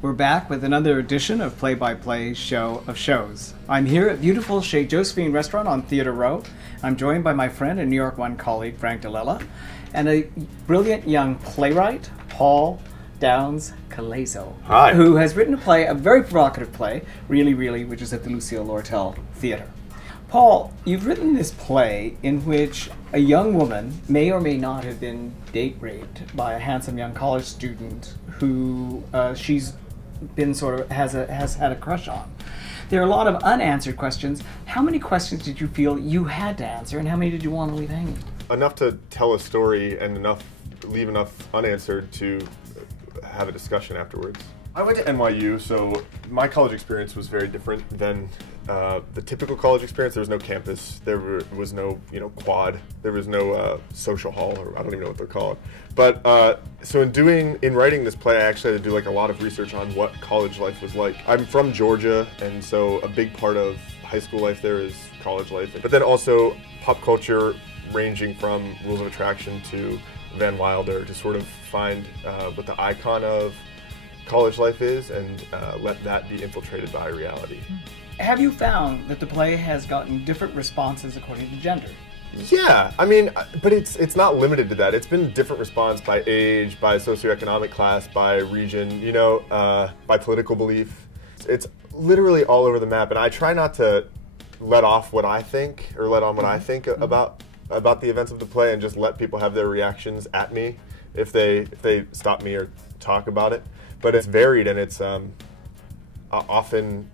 We're back with another edition of Play-by-Play Show of Shows. I'm here at beautiful Chez Josephine Restaurant on Theater Row. I'm joined by my friend and New York One colleague, Frank Dilella, and a brilliant young playwright, Paul Downs Colaizzo. Hi. Who has written a play, a very provocative play, Really, Really, which is at the Lucille Lortel Theater. Paul, you've written this play in which a young woman may or may not have been date raped by a handsome young college student who she's been has had a crush on. There are a lot of unanswered questions. How many questions did you feel you had to answer, and how many did you want to leave hanging? Enough to tell a story and leave enough unanswered to have a discussion afterwards. I went to NYU, so my college experience was very different than the typical college experience. There was no campus, there was no quad, there was no social hall, or I don't even know what they're called. But so in writing this play, I actually had to do a lot of research on what college life was like. I'm from Georgia, and so a big part of high school life there is college life. But then also pop culture, ranging from Rules of Attraction to Van Wilder, to sort of find what the icon of college life is and let that be infiltrated by reality. Have you found that the play has gotten different responses according to gender? Yeah, I mean, but it's not limited to that. It's been different response by age, by socioeconomic class, by region, by political belief. It's literally all over the map, and I try not to let on what I think about the events of the play, and just let people have their reactions at me if they stop me or talk about it. But it's varied, and it's often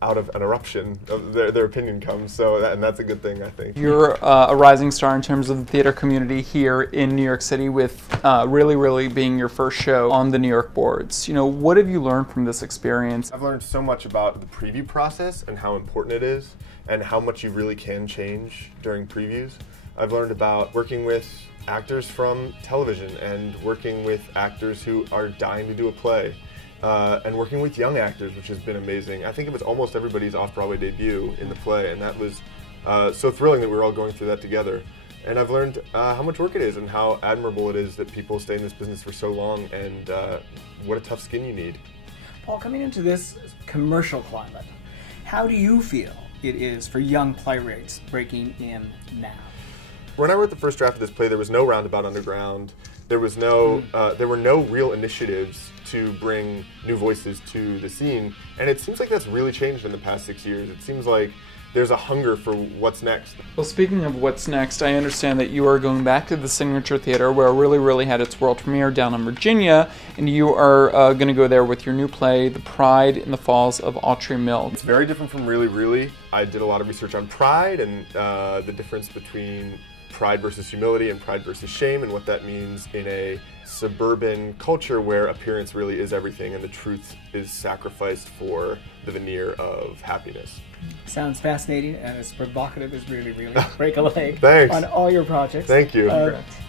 out of an eruption of their opinion comes, and that's a good thing, I think. You're a rising star in terms of the theater community here in New York City, with Really, Really being your first show on the New York boards. What have you learned from this experience? I've learned so much about the preview process and how important it is, and how much you really can change during previews. I've learned about working with actors from television, and working with actors who are dying to do a play, and working with young actors, which has been amazing. I think it was almost everybody's off-Broadway debut in the play, and that was so thrilling that we were all going through that together. And I've learned how much work it is, and how admirable it is that people stay in this business for so long, and what a tough skin you need. Paul, coming into this commercial climate, how do you feel it is for young playwrights breaking in now? When I wrote the first draft of this play, there was no Roundabout Underground. There was no, there were no real initiatives to bring new voices to the scene, and it seems like that's really changed in the past 6 years. It seems like there's a hunger for what's next. Well, speaking of what's next, I understand that you are going back to the Signature Theater, where Really, Really had its world premiere down in Virginia, and you are going to go there with your new play, The Pride in the Falls of Autry Mill. It's very different from Really, Really. I did a lot of research on pride, and the difference between pride versus humility and pride versus shame, and what that means in a suburban culture where appearance really is everything and the truth is sacrificed for the veneer of happiness. Sounds fascinating and as provocative as Really, Really. Break a leg Thanks. on all your projects. Thank you.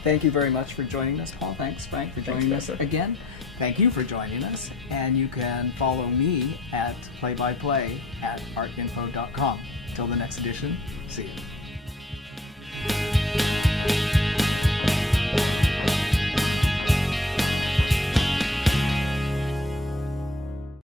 Thank you very much for joining us, Paul. Thanks, Frank, for joining us again. Thank you for joining us, and you can follow me at playbyplay@artinfo.com. Till the next edition, see you.